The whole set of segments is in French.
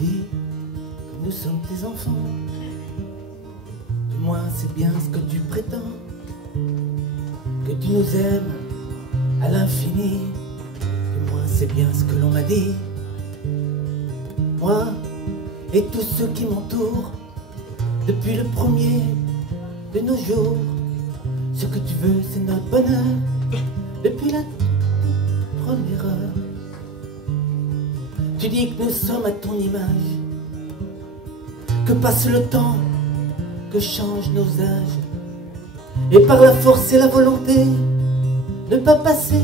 dis que nous sommes tes enfants. Du moins c'est bien ce que tu prétends, que tu nous aimes à l'infini. Du moins c'est bien ce que l'on m'a dit. Moi et tous ceux qui m'entourent, depuis le premier de nos jours, ce que tu veux c'est notre bonheur, depuis la première heure. Tu dis que nous sommes à ton image, que passe le temps, que changent nos âges, et par la force et la volonté, ne pas passer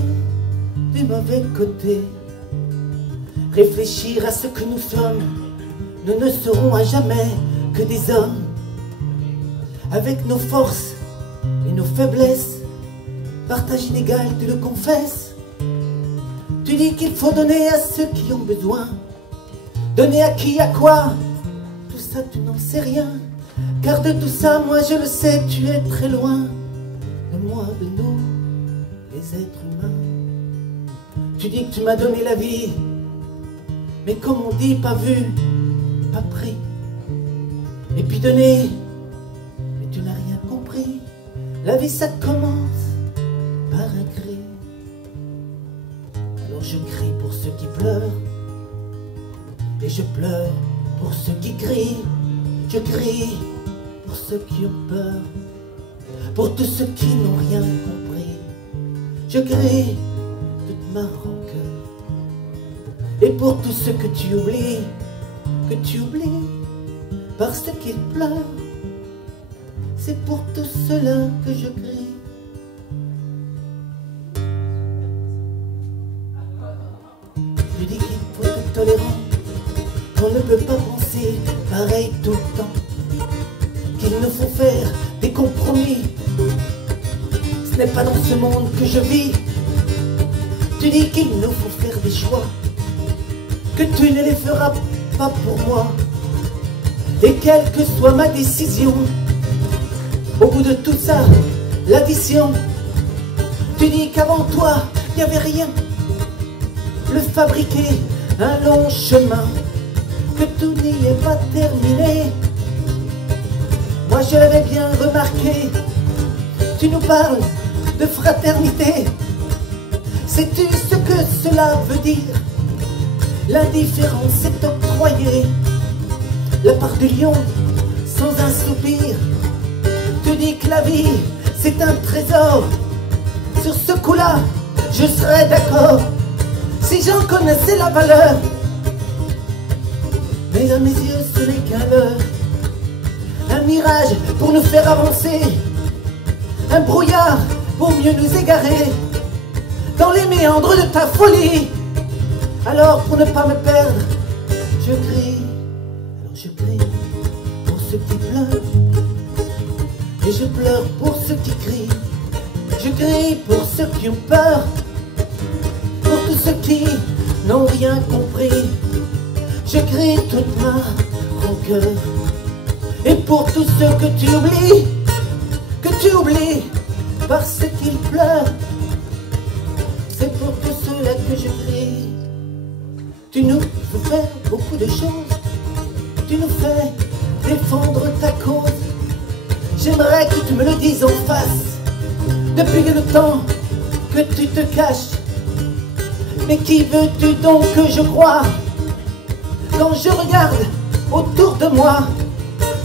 du mauvais côté. Réfléchir à ce que nous sommes, nous ne serons à jamais que des hommes, avec nos forces et nos faiblesses, partage inégal, tu le confesses. Tu dis qu'il faut donner à ceux qui ont besoin. Donner à qui, à quoi? Tout ça tu n'en sais rien, car de tout ça, moi je le sais, tu es très loin de moi, de nous, les êtres humains. Tu dis que tu m'as donné la vie, mais comme on dit, pas vu, pas pris. Et puis donner, mais tu n'as rien compris. La vie ça commence par un cri. Alors je crie pour ceux qui pleurent, et je pleure pour ceux qui crient. Je crie pour ceux qui ont peur, pour tous ceux qui n'ont rien compris. Je crie toute ma rancœur, et pour tous ceux que tu oublies parce qu'ils pleurent. C'est pour tout cela que je crie. Je dis qu'il faut être tolérant, qu'on ne peut pas penser pareil tout le temps, qu'il nous faut faire des compromis. Ce n'est pas dans ce monde que je vis. Tu dis qu'il nous faut faire des choix, que tu ne les feras pas pour moi. Et quelle que soit ma décision, au bout de tout ça, l'addition. Tu dis qu'avant toi, il n'y avait rien. Le fabriquer, un long chemin, que tout n'y est pas terminé. Moi je l'avais bien remarqué. Tu nous parles de fraternité. Sais-tu ce que cela veut dire? L'indifférence est octroyée, la part du lion sans un soupir. Tu dis que la vie c'est un trésor. Sur ce coup-là, je serais d'accord si j'en connaissais la valeur. Mais à mes yeux ce n'est qu'un leurre, un mirage pour nous faire avancer, un brouillard pour mieux nous égarer dans les méandres de ta folie. Alors pour ne pas me perdre, je crie. Alors je crie pour ceux qui pleurent, et je pleure pour ceux qui crient. Je crie pour ceux qui ont peur, pour tous ceux qui n'ont rien compris. Je crie toute ma rancœur, et pour tous ceux que tu oublies parce qu'ils pleurent. C'est pour tous ceux-là que je crie. Tu nous fais faire beaucoup de choses, tu nous fais défendre ta cause. J'aimerais que tu me le dises en face. Depuis le temps que tu te caches, mais qui veux-tu donc que je croie? Quand je regarde autour de moi,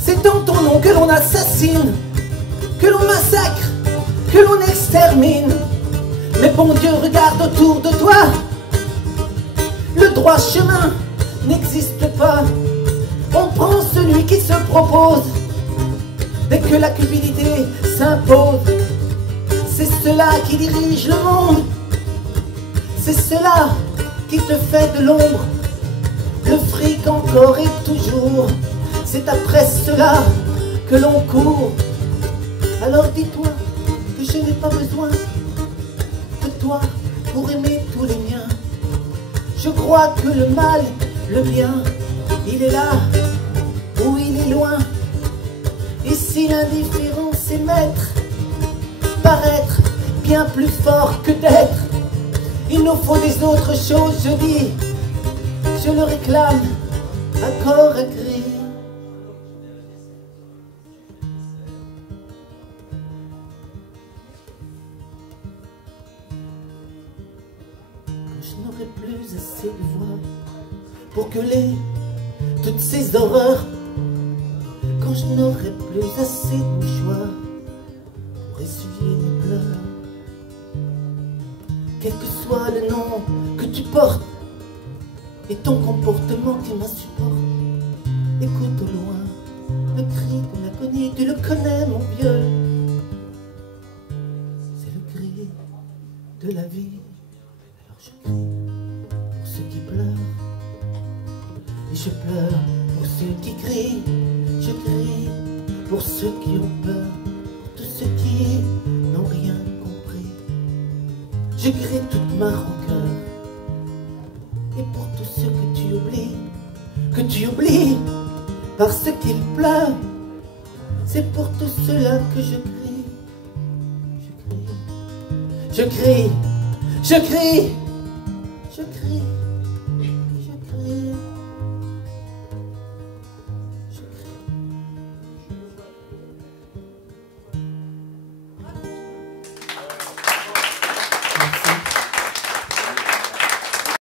c'est dans ton nom que l'on assassine, que l'on massacre, que l'on extermine. Mais bon Dieu, regarde autour de toi. Le droit chemin n'existe pas. On prend celui qui se propose dès que la cupidité s'impose. C'est cela qui dirige le monde, c'est cela qui te fait de l'ombre. Le fric encore et toujours, c'est après cela que l'on court. Alors dis-toi que je n'ai pas besoin de toi pour aimer tous les miens. Je crois que le mal, le bien, il est là ou il est loin. Et si l'indifférence est maître, paraître bien plus fort que d'être, il nous faut des autres choses, je dis, je le réclame, un corps écrit. Quand je n'aurai plus assez de voix pour gueuler toutes ces horreurs, quand je n'aurai plus assez de mouchoirs pour essuyer mes pleurs, quel que soit le nom que tu portes et ton comportement qui m'insupporte, écoute au loin le cri de l'agonie, tu le connais mon vieux, c'est le cri de la vie. Alors je crie pour ceux qui pleurent, et je pleure pour ceux qui crient, je crie pour ceux qui ont peur, pour tous ceux qui n'ont rien compris. Je crie toute ma rancœur, et pour tous ceux que tu oublies, parce qu'ils pleurent, c'est pour tout cela que je crie. Je crie, je crie, je crie, je crie.